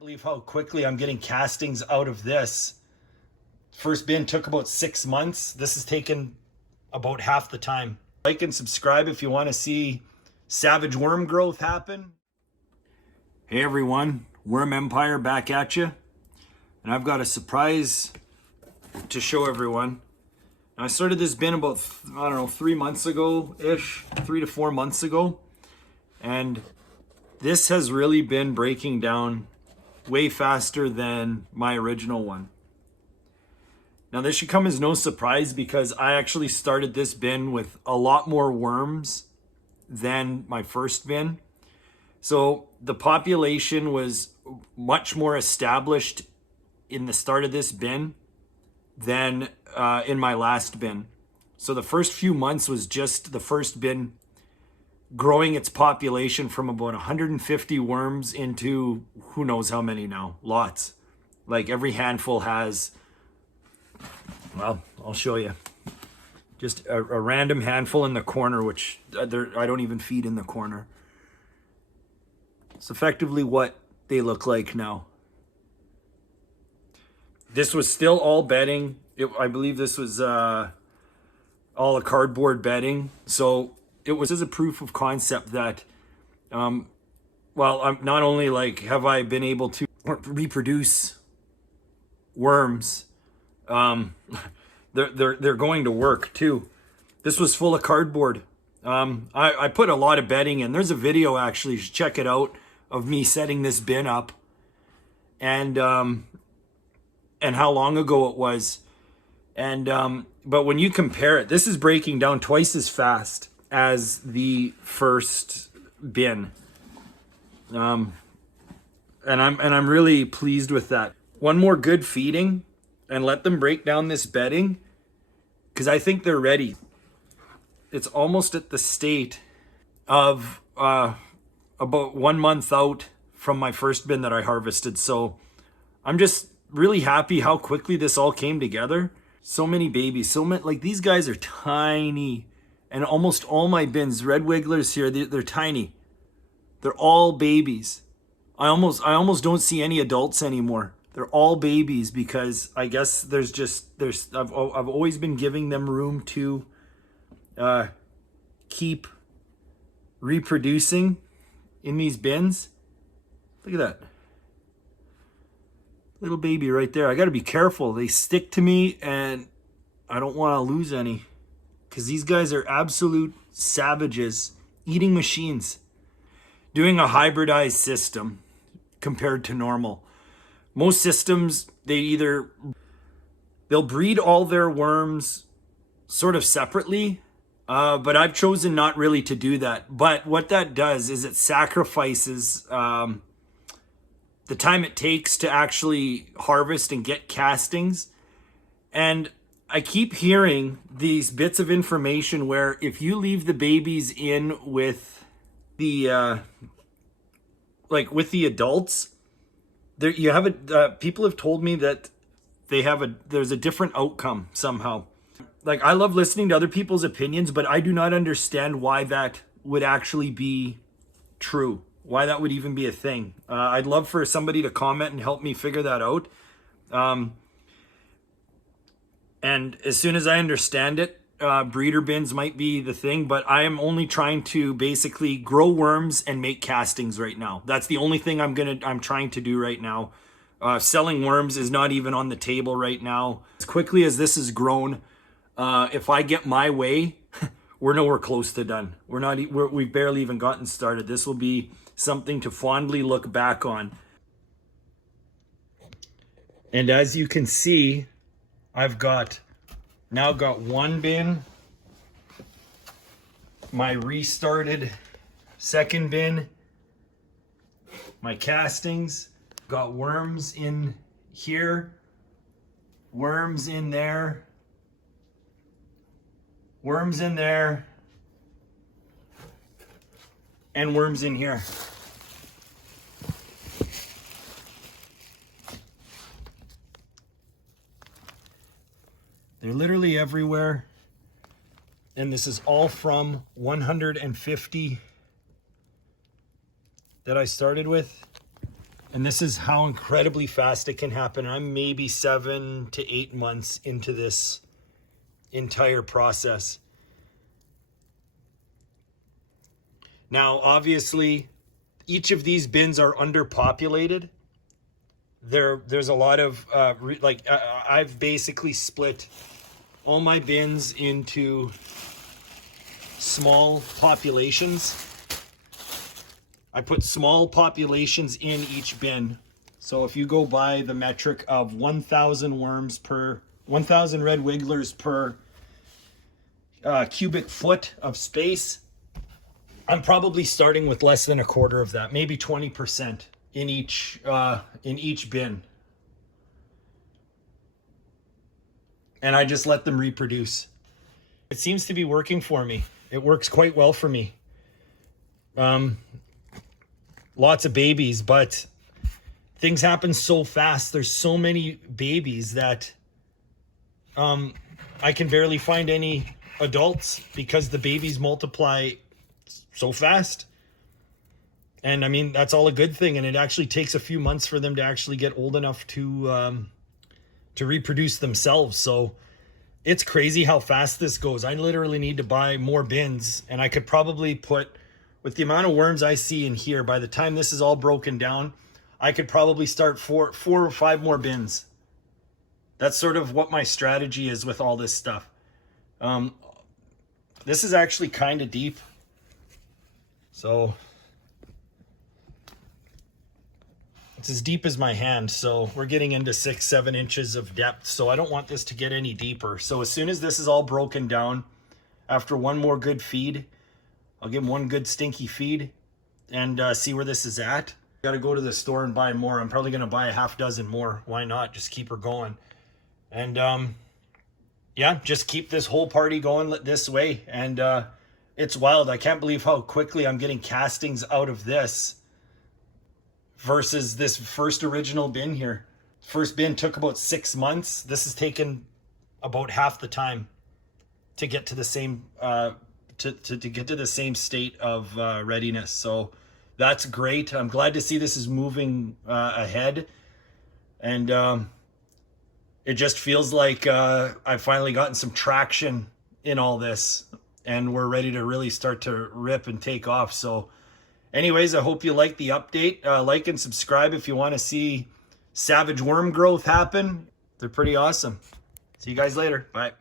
Believe how quickly I'm getting castings out of this. First bin took about 6 months. This has taken about half the time. Like and subscribe if you want to see savage worm growth happen. Hey everyone, Worm Empire back at you. And I've got a surprise to show everyone. Now, I started this bin about, 3 months ago-ish, 3 to 4 months ago. And this has really been breaking down way faster than my original one. Now this should come as no surprise because I actually started this bin with a lot more worms than my first bin. So the population was much more established in the start of this bin than in my last bin. So the first few months was just the first bin growing its population from about 150 worms into who knows how many now. Lots. Like every handful has, well, I'll show you. Just a random handful in the corner, which I don't even feed in the corner. It's effectively what they look like now. This was still all bedding. I believe this was all a cardboard bedding. So it was as a proof of concept that, well, I'm not only like have I been able to reproduce worms, they're going to work too. This was full of cardboard. I put a lot of bedding in. There's a video actually, you should check it out, of me setting this bin up and how long ago it was. And but when you compare it, this is breaking down twice as fast as the first bin. And I'm really pleased with that. One more good feeding and let them break down this bedding because I think they're ready. It's almost at the state of about 1 month out from my first bin that I harvested. So I'm just really happy how quickly this all came together. So many babies, so many, like these guys are tiny. And almost all my bins, RedWigglers here, they're tiny. They're all babies. I almost don't see any adults anymore. They're all babies because I guess I've always been giving them room to keep reproducing in these bins. Look at that. Little baby right there. I got to be careful. They stick to me and I don't want to lose any. Because these guys are absolute savages, eating machines, doing a hybridized system compared to normal. Most systems, they'll breed all their worms sort of separately, but I've chosen not really to do that. But what that does is it sacrifices the time it takes to actually harvest and get castings. And I keep hearing these bits of information where if you leave the babies in with the with the adults, there you have people have told me that there's a different outcome somehow. Like I love listening to other people's opinions, but I do not understand why that would actually be true. Why that would even be a thing. I'd love for somebody to comment and help me figure that out. And as soon as I understand it, breeder bins might be the thing, but I am only trying to basically grow worms and make castings right now. That's the only thing I'm trying to do right now. Selling worms is not even on the table right now. As quickly as this has grown, if I get my way, we're nowhere close to done. We've barely even gotten started. This will be something to fondly look back on. And as you can see, I've now got one bin, my restarted second bin, my castings, got worms in here, worms in there, worms in there, and worms in here. They're literally everywhere. And this is all from 150 that I started with. And this is how incredibly fast it can happen. I'm maybe 7 to 8 months into this entire process. Now, obviously, each of these bins are underpopulated. There's a lot of, I've basically split all my bins into small populations. I put small populations in each bin. So if you go by the metric of 1,000 worms per, 1,000 red wigglers per cubic foot of space, I'm probably starting with less than a quarter of that, maybe 20% in each bin. And I just let them reproduce. It seems to be working for me. It works quite well for me. Lots of babies, but things happen so fast. There's so many babies that I can barely find any adults because the babies multiply so fast. And I mean, that's all a good thing. And it actually takes a few months for them to actually get old enough to reproduce themselves. So it's crazy how fast this goes. I literally need to buy more bins, and I could probably put, with the amount of worms I see in here, by the time this is all broken down, I could probably start four or five more bins. That's sort of what my strategy is with all this stuff. This is actually kind of deep. So it's as deep as my hand. So we're getting into 6-7 inches of depth. So I don't want this to get any deeper. So as soon as this is all broken down, after one more good feed, I'll give them one good stinky feed and see where this is at. Got to go to the store and buy more. I'm probably going to buy a half dozen more. Why not? Just keep her going. And yeah, just keep this whole party going this way. And it's wild. I can't believe how quickly I'm getting castings out of this versus this first original bin here. First bin took about 6 months. This has taken about half the time to get to the same to get to the same state of readiness. So that's great. I'm glad to see this is moving ahead. And it just feels like I've finally gotten some traction in all this, and we're ready to really start to rip and take off. So anyways, I hope you like the update. Like and subscribe if you want to see savage worm growth happen. They're pretty awesome. See you guys later. Bye.